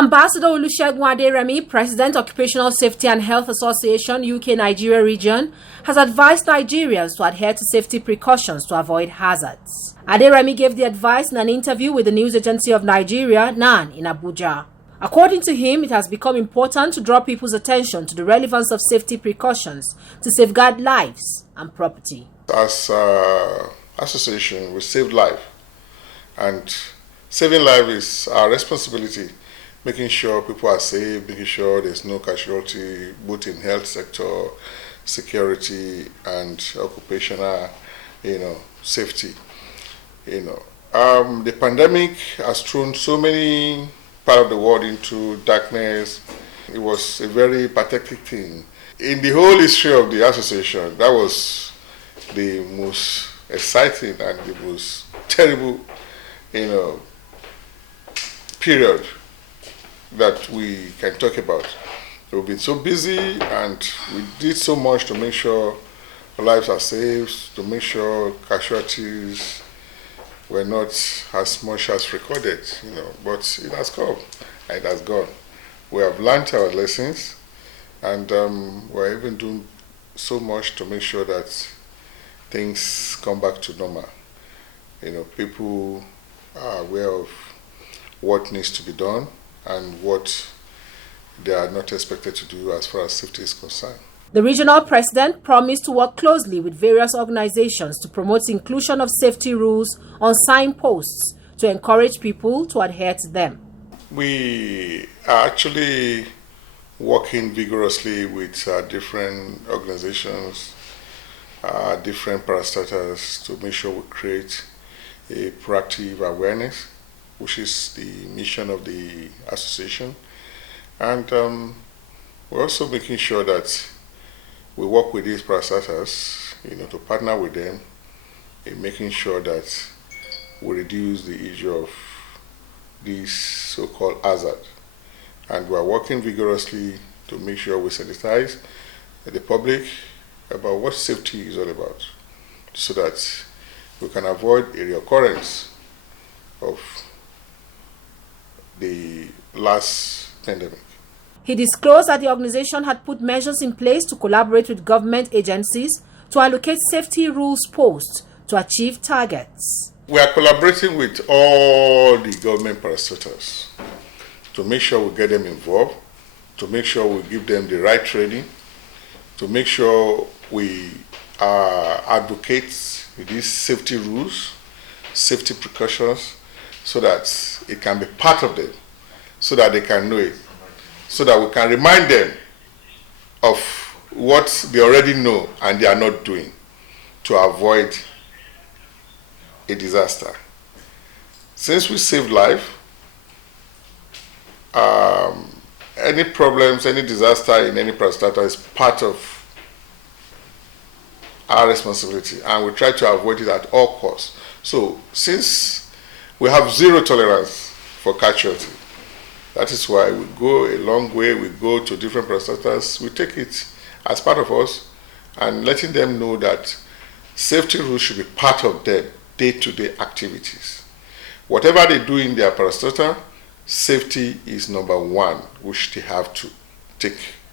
Ambassador Olusegun Aderemi, President, Occupational Safety and Health Association, UK Nigeria region, has advised Nigerians to adhere to safety precautions to avoid hazards. Aderemi gave the advice in an interview with the news agency of Nigeria, NAN, in Abuja. According to him, it has become important to draw people's attention to the relevance of safety precautions to safeguard lives and property. As an association, we save life, and saving life is our responsibility. Making sure people are safe, making sure there's no casualty, both in health sector, security, and occupational, safety. The pandemic has thrown so many parts of the world into darkness. It was a very pathetic thing. In the whole history of the association, that was the most exciting and the most terrible, period that we can talk about. We've been so busy and we did so much to make sure our lives are safe, to make sure casualties were not as much as recorded, but it has come and it has gone. We have learned our lessons, and we're even doing so much to make sure that things come back to normal. People are aware of what needs to be done and what they are not expected to do as far as safety is concerned. The regional president promised to work closely with various organizations to promote inclusion of safety rules on signposts to encourage people to adhere to them. We are actually working vigorously with different organizations, different parastatals, to make sure we create a proactive awareness, which is the mission of the association. And we're also making sure that we work with these parastatals, to partner with them in making sure that we reduce the issue of this so-called hazard. And we're working vigorously to make sure we sensitize the public about what safety is all about, so that we can avoid a reoccurrence of the last pandemic. He disclosed that the organization had put measures in place to collaborate with government agencies to allocate safety rules posts to achieve targets. We are collaborating with all the government parastatals to make sure we get them involved, to make sure we give them the right training, to make sure we advocate these safety rules, safety precautions, so that it can be part of them, so that they can know it, so that we can remind them of what they already know and they are not doing to avoid a disaster. Since we save life, any problems, any disaster in any parastatal is part of our responsibility, and we try to avoid it at all costs. So since we have zero tolerance for casualty, that is why we go a long way. We go to different parastatals. We take it as part of us and letting them know that safety rules should be part of their day-to-day activities. Whatever they do in their parastatal, safety is number one, which they have to take